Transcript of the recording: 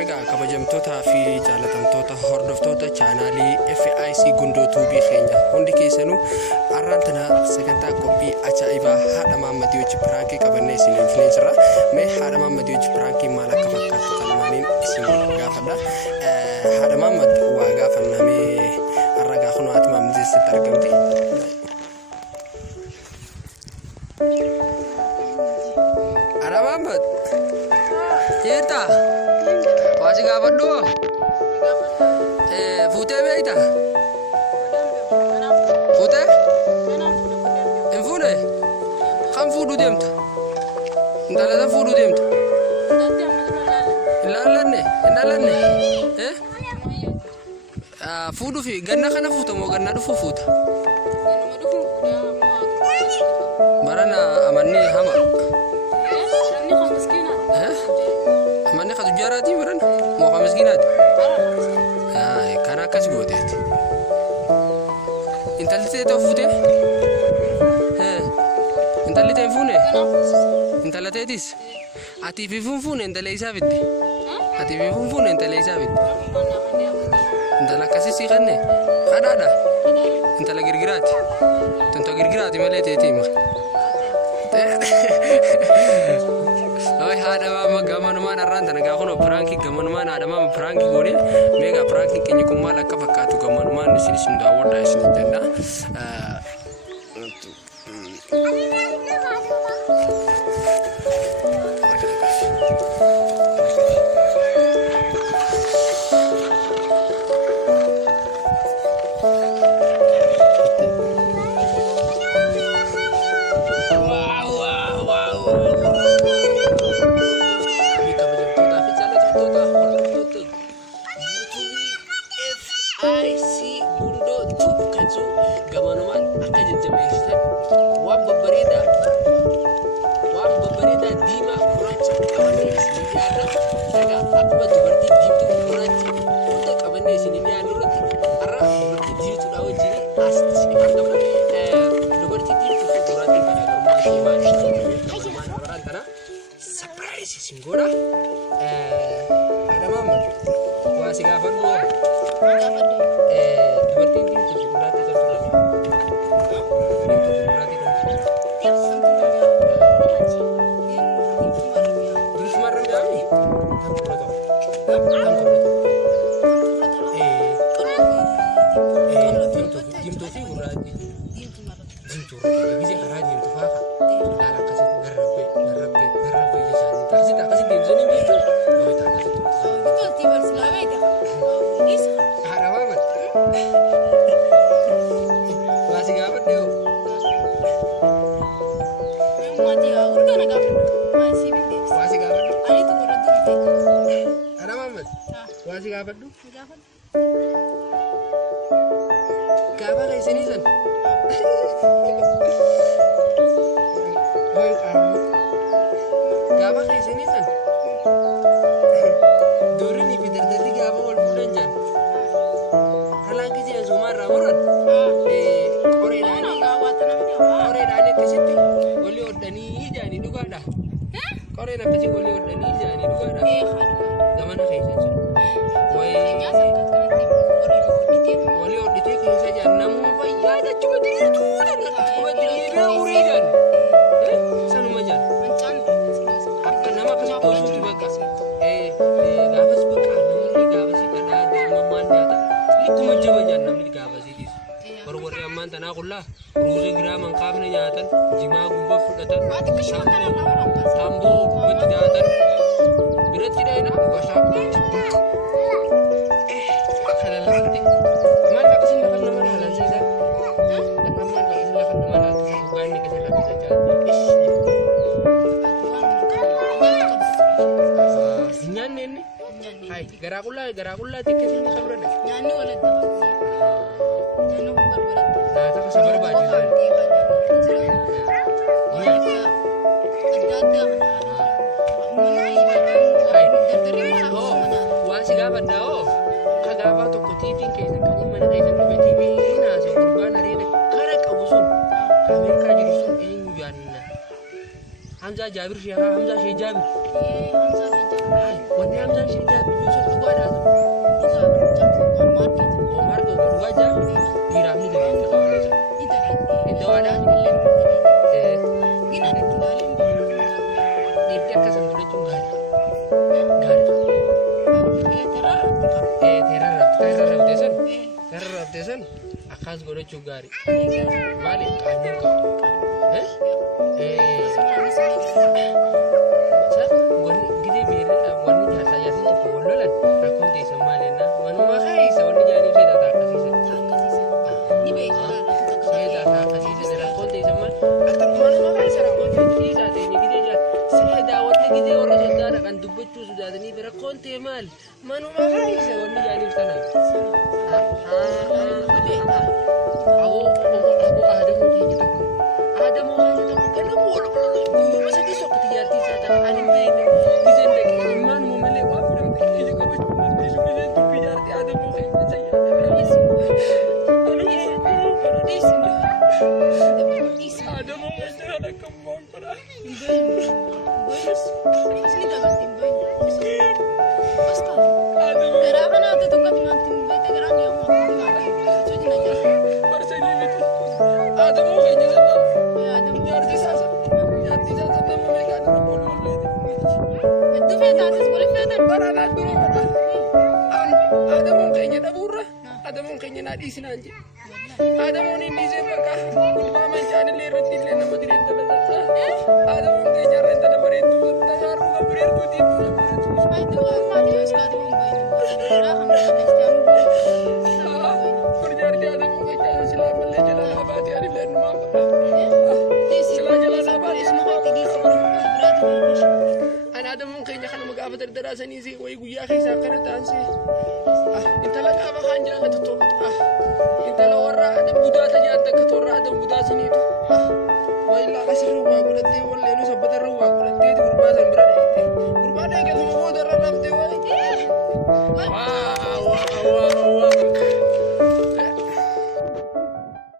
Egaa kabajamtootaa fi jaalatamtoota hordoftoota chaanaalii FIC Gundoo Tuubii keenya hundi keessanuu har'aan tana sagantaa qophii ajaa'ibaa haadha Maammadii wajji piraankii qabannee isiniif dhufnee jirra. Mee haadha Maammadii wajji piraankii maal akka fakkaatu qalmaaniin isin gaafadha. Haadha Maammad waa gaafannamee har'a gaafannoo haati Maammadii asitti argamti. Haadha Maammad Yeeta Wasi gaafadhu fuutee beeyta? Fuutee? Hin fuune? Kan fuudhuu deemta? Intalata fuudhuu deemta? Hin laallanne? Hin dhalanne? Fuudhuu fi ganna kana fuuta moo ganna dhufu fuuta? Barana amanni hama. Amanni ka tujjaaraati barana moo ka miskiinaati? Kana akkas gooteeti. Intalli ta'e ta'u fuutee? Intalli ta'e hin fuune? Intala ta'eetis? Ati fi fuune intala isaa fidde? Ati fi fuune intala isaa fidde? Intala akkasii sii kanne? Kadhaadha? Intala girgiraati? Tonto girgiraati malee ta'eeti hima. Haadha Maamad gamanumaan har'aan tana gaafa piraankii gamanumaan haadha Maamad piraankii goone meegaa piraankii keenya kun maal akka fakkaatu gamanumaan isin daawwadhaa isin jenna. FIC Gundoo Tuubii kan jiru gamanumaan akka jajjabeessitan waan babbareedaa diimaa gurraacha qabannee isin dhiyaata. Egaa akkuma dubartii diimtuu gurraacha hunda qabannee isin dhiyaannu irratti har'a dubartii diimtuudhaa wajjin asitti isin argamu. Dubartii diimtuu fi gurraattiin garaagarummaa ishee maali? Gamanumaan har'aan tana sapiraayiz isin godha. Haadha Maamad waa si gaafadhu. Dubartiin diimtuu fi gurraattii kan turan. Diimtuu fi gurraattii kan turan. Diimtuu marra mi'aawni? Kan turrata. Kan turrata. Diimtuu fi gurraattii. Diimtuu irratti gisee karaa diimtuu fa'aa kan. Ilaala akkasitti garrabbee jechaanii. Akkasitti deemsanii beektu. Haadha Maamad. Waa si gaafadhe hoo? Waa si gaafadhu? Haadha Maamad. Waa si gaafadhu? Gaafa keessanii san? Gaafa keessanii san? Durinii fi dardarri gaafa wal fuudhan jiran. Kalaan gisee asumarraa muran. Qoreedhaan akkasitti walii hodhanii ijaanii dhugaadha. Qoreen akkasii walii hodhanii ijaanii dhugaadha. Gamana keessa sun. Walii hodhitee keessa jiran namuma fayyaa jechuu diituu diriiraa urii jiran. Sanuma jiran. Akka nama akkasii tolchuuti bakka. Gaafas bakka namni gaafasii dhadhaa deemamaan nyaata. Likkuma jaba jiran namni gaafasii dhiisu. Warri ammaan tanaa qullaa ruuzii giraaman kaafne nyaatan jimaa gubbaa fudhatan tamboo gubbatti nyaatan biratti dhahinaa bashaa kana lafatti maal akkasiin lafa nama laalansiisaa maal akkasiin lafa nama laalansiisaa dhugaa inni keessa lafisaa jaalatu nyaanni inni garaa qullaa xiqqeessi inni qabradha nyaanni waladda Nata kasi barbaadu kan. Waan si gaafadha hoo? Ka gaafa tokko tiiviin keessa kan mana keessatti dhufe tiivii naasee gurbaan areeda kara qabu sun Ameerikaa jiru sun eenyu jaanna? Hamzaa Jaabir Sheekhaa Hamzaa Shee Jaabir. Wanti Hamzaa Shee Jaabir Terra Desan akas godhachuu gaarii maali aannan qabu wanni gidee beeree wanni jaarsayyaasiin tokko wal lolan rakkoon teessa maalina manuma keessa wanni jaaniif seetaa akkasiisan ni beekaa seetaa akkasiisan rakkoon teessa maal akka manuma keessa rakkoon teessa ta'e ni gidee jaar seetaa wanni gidee warra sodaadha kan dubbachuu sodaatanii rakkoon ta'e maal manuma keessa wanni jaaniif sanaa Adamuun inni seebaqa gulbaaman jaanillee irratti illee nama direenta lallaqa Adamuun keenya irra intala bareedduu tajaaruu kan bireertuu diimtuu Kurjaarti Adamuun keenya silaa mallee jala laabaatee anillee numaa silaa jala laabaatee an Adamuun keenya kanuma gaafa dardaraasanii si wayii guyyaa keessaa akkana ta'ansee intala qaaba kaan jaalatu tokko intala warra budaata jaalata akka torra adam budaasaniitu wayilaa asirra waa godhattee walleenu sabbatarra waa godhatteeti gurbaa san bira dheeyte gurbaa dheegatuma boodarra laftee waa